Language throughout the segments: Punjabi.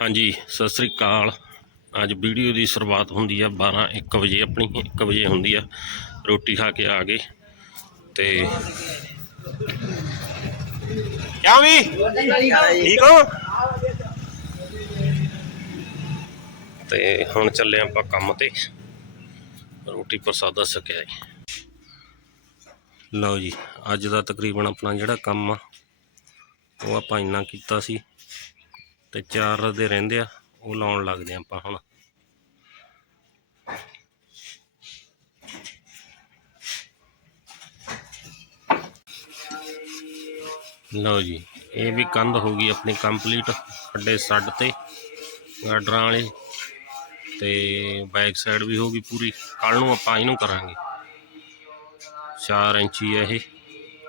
ਹਾਂਜੀ, ਸਤਿ ਸ੍ਰੀ ਅਕਾਲ। ਅੱਜ ਵੀਡੀਓ ਦੀ ਸ਼ੁਰੂਆਤ ਹੁੰਦੀ ਆ 12 1 ਵਜੇ, ਆਪਣੀ 1 ਵਜੇ ਹੁੰਦੀ ਆ, ਰੋਟੀ ਖਾ ਕੇ ਆ ਗਏ ਤੇ ਕਿਆ ਵੀ? ਠੀਕ ਹੋ? ਤੇ ਹੁਣ ਚੱਲੇ ਆਪਾਂ ਕੰਮ ਤੇ, ਰੋਟੀ ਪ੍ਰਸਾਦਾ ਸਕਿਆ ਜੀ। ਲਓ ਜੀ, ਅੱਜ ਦਾ ਤਕਰੀਬਨ ਆਪਣਾ ਜਿਹੜਾ ਕੰਮ ਆ, ਉਹ ਆਪਾਂ ਇੰਨਾ ਕੀਤਾ ਸੀ। ਤੇ ਚਾਰ ਦੇ ਰਹਿੰਦੇ ਆ, ਉਹ ਲਾਉਣ ਲੱਗਦੇ ਆ ਆਪਾਂ ਹੁਣ। ਲਓ ਜੀ, ਇਹ ਵੀ ਕੰਧ ਹੋ ਗਈ ਆਪਣੀ ਕੰਪਲੀਟ ਖੱਡੇ ਸੱਡ ਤੇ, ਗਾਡਰਾਂ ਵਾਲੇ ਤੇ ਬੈਕ ਸਾਈਡ ਵੀ ਹੋ ਗਈ ਪੂਰੀ। ਕੱਲ ਨੂੰ ਆਪਾਂ ਇਹਨੂੰ ਕਰਾਂਗੇ। 4 ਇੰਚੀ ਹੈ ਇਹ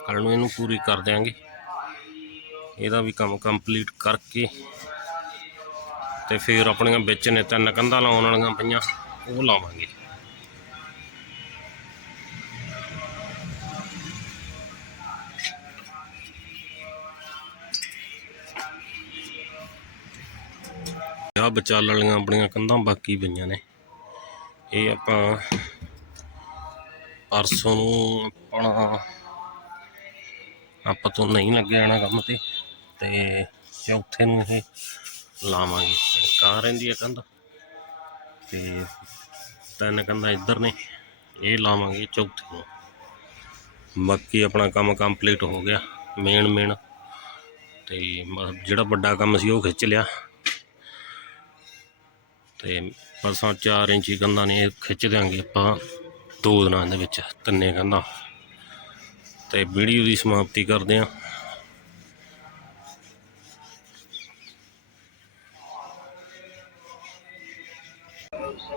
ਕੱਲ ਨੂੰ ਇਹਨੂੰ ਪੂਰੀ ਕਰ ਦਿਆਂਗੇ। ਇਹਦਾ ਵੀ ਕੰਮ ਕੰਪਲੀਟ ਕਰਕੇ ਤੇ ਫਿਰ ਆਪਣੀਆਂ ਵਿੱਚ ਨੇ ਤਿੰਨ ਕੰਧਾਂ ਲਾਉਣ ਵਾਲੀਆਂ ਪਈਆਂ, ਉਹ ਲਾਵਾਂਗੇ। ਆ ਬਚਾਲ ਵਾਲੀਆਂ ਆਪਣੀਆਂ ਕੰਧਾਂ ਬਾਕੀ ਪਈਆਂ ਨੇ। ਇਹ ਆਪਾਂ ਪਰਸੋਂ ਨੂੰ ਆਪਣਾ ਆਪਾਂ ਤੋਂ ਨਹੀਂ ਲੱਗਿਆ ਜਾਣਾ ਕੰਮ ਤੇ ਤੇ ਚੌਥੇ ਨੂੰ ਇਹ ਲਾਵਾਂਗੇ। ਕਾਰ ਰਹਿੰਦੀ ਹੈ ਕੰਧ। ਤੇ ਤਿੰਨ ਕੰਧਾਂ ਇੱਧਰ ਨੇ। ਇਹ ਲਾਵਾਂਗੇ ਚੌਥੀ ਨੂੰ। ਬਾਕੀ ਆਪਣਾ ਕੰਮ ਕੰਪਲੀਟ ਹੋ ਗਿਆ ਮੇਨ ਮੇਨ ਤੇ ਮ- ਜਿਹੜਾ ਵੱਡਾ ਕੰਮ ਸੀ ਉਹ ਖਿੱਚ ਲਿਆ। ਤੇ ਬਸਾਂ 4 ਇੰਚੀ ਕੰਧਾਂ ਨੇ, ਇਹ ਖਿੱਚ ਦਿਆਂਗੇ ਆਪਾਂ ਦੋ ਦਿਨਾਂ ਦੇ ਵਿੱਚ, ਤਿੰਨੇ ਕੰਧਾਂ। ਤੇ ਵੀਡੀਓ ਦੀ ਸਮਾਪਤੀ ਕਰਦੇ ਹਾਂ